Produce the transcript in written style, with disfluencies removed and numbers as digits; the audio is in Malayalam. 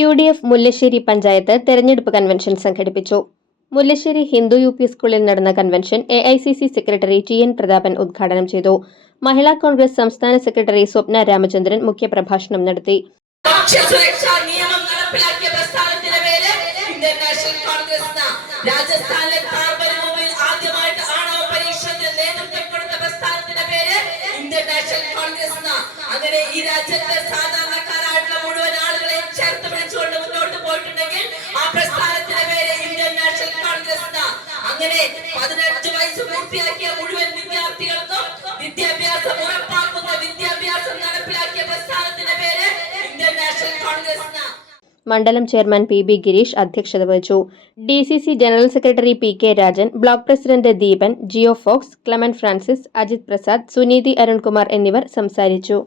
UDF മുല്ലശ്ശേരി പഞ്ചായത്ത് തെരഞ്ഞെടുപ്പ് കൺവെൻഷൻ സംഘടിപ്പിച്ചു. മുല്ലശ്ശേരി ഹിന്ദു UP സ്കൂളിൽ നടന്ന convention AICC secretary TN Prathapan ഉദ്ഘാടനം ചെയ്തു. മഹിളാ കോൺഗ്രസ് സംസ്ഥാന സെക്രട്ടറി സ്വപ്ന രാമചന്ദ്രൻ മുഖ്യപ്രഭാഷണം നടത്തി. അങ്ങനെ ഈ രാജ്യത്തെ സാധാരണക്കാരായിട്ടുള്ള മുഴുവൻ ആളുകളെയും ചേർത്ത് പിടിച്ചുകൊണ്ട് മുന്നോട്ട് പോയിട്ടുണ്ടെങ്കിൽ ആ പ്രസ്ഥാനത്തിന്റെ പേര് ഇന്ത്യൻ നാഷണൽ കോൺഗ്രസ്. അങ്ങനെ 18 വയസ്സ് പൂർത്തിയാക്കിയ മുഴുവൻ വിദ്യാർത്ഥികൾക്കും വിദ്യാഭ്യാസം ഉറപ്പാക്കുന്ന വിദ്യാഭ്യാസം നടപ്പിലാക്കിയ പ്രസ്ഥാനത്തിന്റെ പേര് ഇന്ത്യൻ നാഷണൽ കോൺഗ്രസ്. മണ്ഡലം ചെയർമാൻ PB ഗിരീഷ് അധ്യക്ഷത വഹിച്ചു. DCC general secretary PK Rajan, block president Deepan, Jio Fox, Clement Francis, Ajith Prasad, Suneethi Arunkumar എന്നിവർ സംസാരിച്ചു.